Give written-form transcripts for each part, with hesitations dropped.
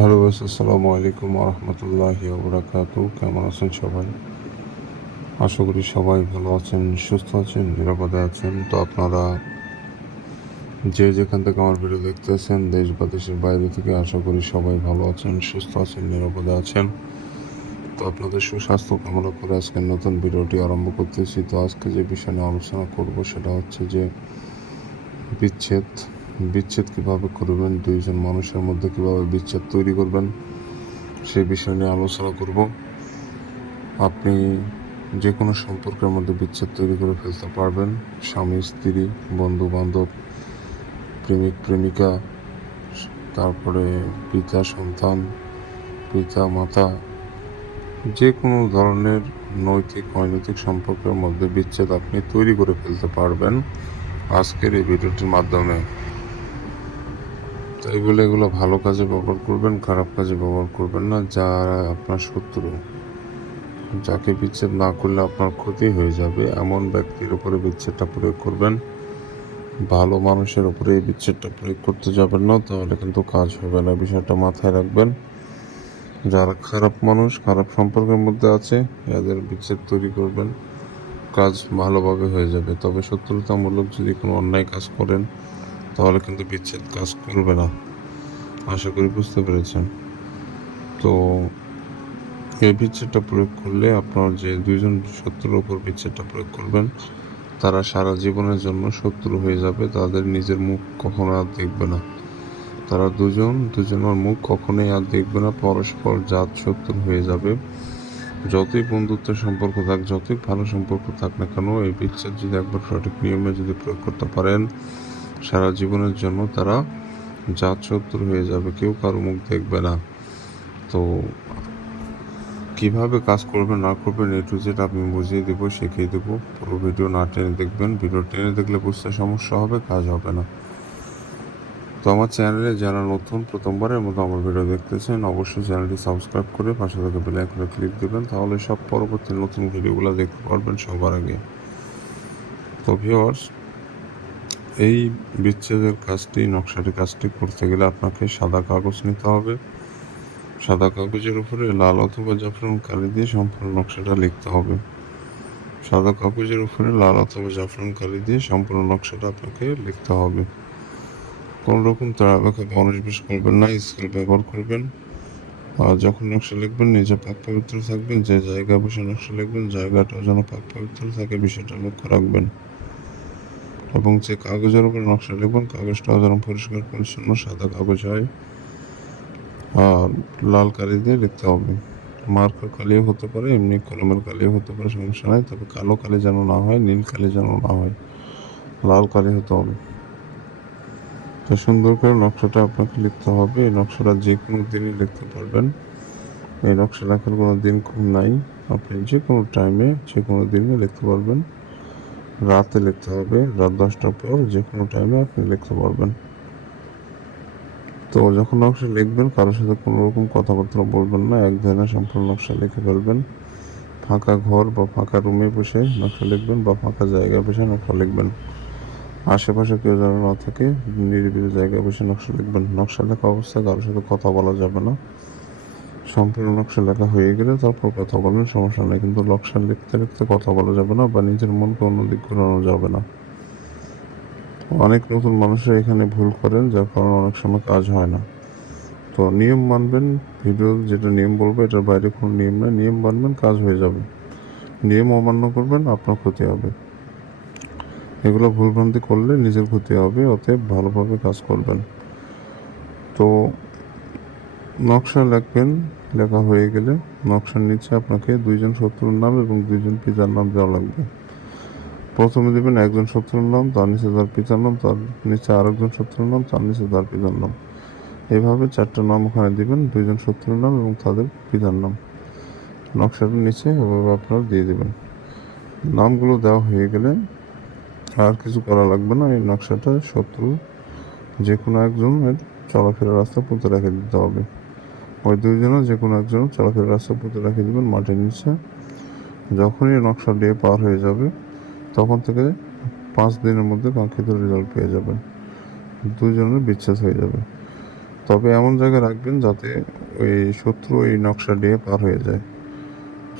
Hello boss, আসসালামু আলাইকুম রহমতুল্লাহি ওবরাকাতু। কেমন আছেন সবাই? আশা করি সবাই ভালো আছেন, সুস্থ আছেন, নিরাপদে আছেন। তো আপনারা যে যেখান থেকে আমার ভিডিও দেখতেছেন, দেশ বা দেশের বাইরে থেকে, আশা করি সবাই ভালো আছেন, সুস্থ আছেন, নিরাপদে আছেন। তো আপনাদের সুস্বাস্থ্য কামনা করে আজকের নতুন ভিডিওটি আরম্ভ করতেছি। তো আজকে যে বিষয় নিয়ে আলোচনা করব সেটা হচ্ছে যে বিচ্ছেদ। বিচ্ছেদ কীভাবে করবেন, দুইজন মানুষের মধ্যে কীভাবে বিচ্ছেদ তৈরি করবেন, সেই বিষয় নিয়ে আলোচনা করব। আপনি যে কোনো সম্পর্কের মধ্যে বিচ্ছেদ তৈরি করে ফেলতে পারবেন। স্বামী স্ত্রী, বন্ধু বান্ধব, প্রেমিক প্রেমিকা, তারপরে পিতা সন্তান, পিতা মাতা, যে কোনো ধরনের নৈতিক অনৈতিক সম্পর্কের মধ্যে বিচ্ছেদ আপনি তৈরি করে ফেলতে পারবেন আজকের এই ভিডিওটির মাধ্যমে। তাই বলে এগুলো ভালো কাজে ব্যবহার করবেন, খারাপ কাজে ব্যবহার করবেন না। যারা আপনার শত্রু, যাকে বিচ্ছেদ না করলে আপনার ক্ষতি হয়ে যাবে, এমন ব্যক্তির উপরে বিচ্ছেদটা প্রয়োগ করবেন। ভালো মানুষের উপরে এই বিচ্ছেদটা প্রয়োগ করতে যাবেন না, তাহলে কিন্তু কাজ হবে না। বিষয়টা মাথায় রাখবেন। যারা খারাপ মানুষ, খারাপ সম্পর্কের মধ্যে আছে, এদের বিচ্ছেদ তৈরি করবেন, কাজ ভালোভাবে হয়ে যাবে। তবে শত্রুতামূলক যদি কোনো অন্যায় কাজ করেন, তাহলে কিন্তু বিচ্ছেদ কাজ করবে না। আশা করি বুঝতে পেরেছেন। তো এই বিচ্ছেদটা প্রয়োগ করলে আপনার যে দুইজন শত্রুর উপর বিচ্ছেদটা প্রয়োগ করবেন, তারা সারা জীবনের জন্য শত্রু হয়ে যাবে। তাদের নিজের মুখ কখনো আর দেখবে না। তারা দুজনের মুখ কখনোই আর দেখবে না। পরস্পর জাত শত্রু হয়ে যাবে। যতই বন্ধুত্বের সম্পর্ক থাক, যতই ভালো সম্পর্ক থাক না কেন, এই বিচ্ছেদ যদি একবার সঠিক নিয়মে যদি প্রয়োগ করতে পারেন, সারা জীবনের জন্য তারা জাত শত্রু হয়ে যাবে। কেউ কারো মুখ দেখবে না। তো কিভাবে কাজ করবেন না করবেন, এ টু জেড আমি বুঝিয়ে দেবো, শিখিয়ে দেবো। পুরো ভিডিও না টেনে দেখবেন। ভিডিও টেনে দেখলে বুঝতে সমস্যা হবে, কাজ হবে না। তো আমার চ্যানেলে যারা নতুন, প্রথমবারের মতো আমার ভিডিও দেখতেছেন, অবশ্যই চ্যানেলটি সাবস্ক্রাইব করে পাশে থাকা বেল আইকনে ক্লিক দেবেন। তাহলে সব পরবর্তী নতুন ভিডিওগুলো দেখতে পারবেন সবার আগে। তো ভিউয়ার্স, এই বিচ্ছেদের কাজটি, নকশাটি কাজটি করতে গেলে আপনাকে সাদা কাগজ নিতে হবে। সাদা কাগজের উপরে লাল অথবা জাফরান কালি দিয়ে সম্পূর্ণ নকশাটা লিখতে হবে। সাদা কাগজের উপরে লাল অথবা জাফরান কালি দিয়ে সম্পূর্ণ নকশাটা আপনাকে লিখতে হবে। কোনো রকম তাড়া ব্যাখ্যা মনোনিবেশ করবেন না, স্কেল ব্যবহার করবেন। আর যখন নকশা লিখবেন, নিজে পাক পবিত্র থাকবেন। যে জায়গায় বসে নকশা লিখবেন, জায়গাটাও যেন পাক পবিত্র থাকে, বিষয়টা লক্ষ্য রাখবেন। এবং যে কাগজের উপর নকশা লিখবেন, কাগজটাও যেন পরিষ্কার পরিচ্ছন্ন সাদা কাগজ হয়। আর লাল কালি দিয়ে লিখতে হবে। মার্কার কালিও হতে পারে, এমনি কলমের কালিও হতে পারে, সমস্যা নাই। তবে কালো কালি যেন না হয়, নীল কালি যেন না হয়, লাল কালি হতে হবে। তো সুন্দর করে নকশাটা আপনাকে লিখতে হবে। এই নকশাটা যে কোনো দিনই লিখতে পারবেন। এই নকশা লেখার কোনো দিন খুব নাই। আপনি যে কোনো টাইমে, যে কোনো দিনে লিখতে পারবেন। রাতে লিখতে হবে, রাত 10টার পর যে কোনো টাইমে আপনি লিখতে পারবেন। তো যখন নকশা লিখবেন, কারোর সাথে কোনো রকম কথাবার্তা বলবেন না। এক ধরনের সম্পূর্ণ নকশা লিখে ফেলবেন। ফাঁকা ঘর বা ফাঁকা রুমে বসে নকশা লিখবেন, বা ফাঁকা জায়গায় বসে নকশা লিখবেন। আশেপাশে কেউ যেন না থাকে, নিরিবিলি জায়গায় বসে নকশা লিখবেন। নকশা লেখা অবস্থায় কারোর সাথে কথা বলা যাবে না। সম্পূর্ণ নকশা লেখা হয়ে গেলে তারপর কথা বলেন, সমস্যা নেই। কিন্তু নকশা লিখতে লিখতে কথা বলা যাবে না, বা নিজের মনকে অন্যদিক ঘোরানো যাবে না। অনেক নতুন মানুষরা এখানে ভুল করেন, যার কারণে অনেক সময় কাজ হয় না। তো নিয়ম মানবেন। ভিডিও যেটা নিয়ম বলবো, এটার বাইরে কোনো নিয়ম নেই। নিয়ম মানবেন, কাজ হয়ে যাবে। নিয়ম অমান্য করবেন, আপনার ক্ষতি হবে। এগুলো ভুলভ্রান্তি করলে নিজের ক্ষতি হবে। অতএব ভালোভাবে কাজ করবেন। তো নকশা লিখবেন। লেখা হয়ে গেলে নকশার নিচে আপনাকে দুইজন শত্রুর নাম এবং দুইজন পিতার নাম দেওয়া লাগবে। প্রথমে দেবেন একজন শত্রুর নাম, তার নিচে তার পিতার নাম, তার নিচে আরেকজন শত্রুর নাম, তার নিচে তার পিতার নাম। এভাবে 4টা নাম ওখানে দিবেন, দুইজন শত্রুর নাম এবং তাদের পিতার নাম। নকশাটার নিচে এভাবে আপনারা দিয়ে দেবেন। নামগুলো দেওয়া হয়ে গেলে আর কিছু করা লাগবে না। এই নকশাটা শত্রু যে কোনো একজনের চলাফেরার রাস্তা পুঁতে রেখে দিতে হবে। ওই দুইজনের যে কোনো একজনের চলাফেরার রাস্তা পুঁতে রেখে দেবেন মাটির নিচে। যখনই নকশা দিয়ে পার হয়ে যাবে, তখন থেকে 5 দিনের মধ্যে কাঙ্ক্ষিত রেজাল্ট পেয়ে যাবেন। দুজনের বিচ্ছেদ হয়ে যাবে। তবে এমন জায়গায় রাখবেন যাতে ওই শত্রু ওই নকশা দিয়ে পার হয়ে যায়।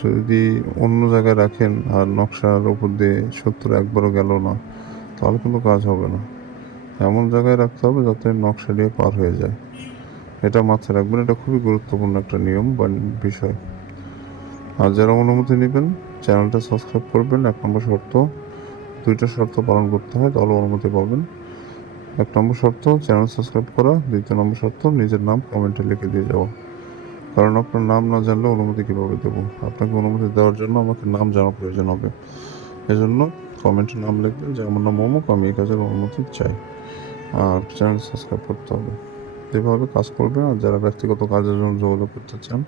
যদি অন্য জায়গায় রাখেন আর নকশার উপর দিয়ে শত্রু একবারও গেল না, তাহলে কিন্তু কাজ হবে না। এমন জায়গায় রাখতে হবে যাতে নকশা দিয়ে পার হয়ে যায়। এটা মাথায় রাখবেন, এটা খুবই গুরুত্বপূর্ণ একটা নিয়ম বা বিষয়। আর যারা অনুমতি নেবেন, চ্যানেলটা সাবস্ক্রাইব করবেন। ১ নম্বর শর্ত, ২টা শর্ত পালন করতে হয়, তাহলে অনুমতি পাবেন। ১ নম্বর শর্ত চ্যানেল সাবস্ক্রাইব করা, ২য় নম্বর শর্ত নিজের নাম কমেন্টে লিখে দিয়ে যাওয়া। কারণ আপনার নাম না জানলে অনুমতি কীভাবে দেবো? আপনাকে অনুমতি দেওয়ার জন্য আমাকে নাম জানা প্রয়োজন হবে। এজন্য কমেন্টে নাম লিখবেন যে আমার নাম অমুক, আমি এই কাজের অনুমতি চাই। আর চ্যানেল সাবস্ক্রাইব করতে হবে। এভাবে কাজ করবেন। আর যারা ব্যক্তিগত কাজের জন্য যোগাযোগ করতে চান,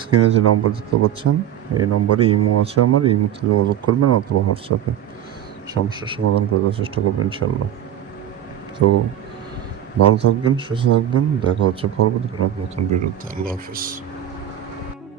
স্ক্রিনে যে নম্বর দেখতে পাচ্ছেন, এই নম্বরে ইমো আছে আমার, ইমোতে যোগাযোগ করবেন অথবা হোয়াটসঅ্যাপে সমস্যার সমাধান করে দেওয়ার চেষ্টা করবেন ইনশাল্লাহ। তো ভালো থাকবেন, সুস্থ থাকবেন। দেখা হচ্ছে পরবর্তী কোনো এক নতুন ভিডিওতে। আল্লাহ হাফিজ।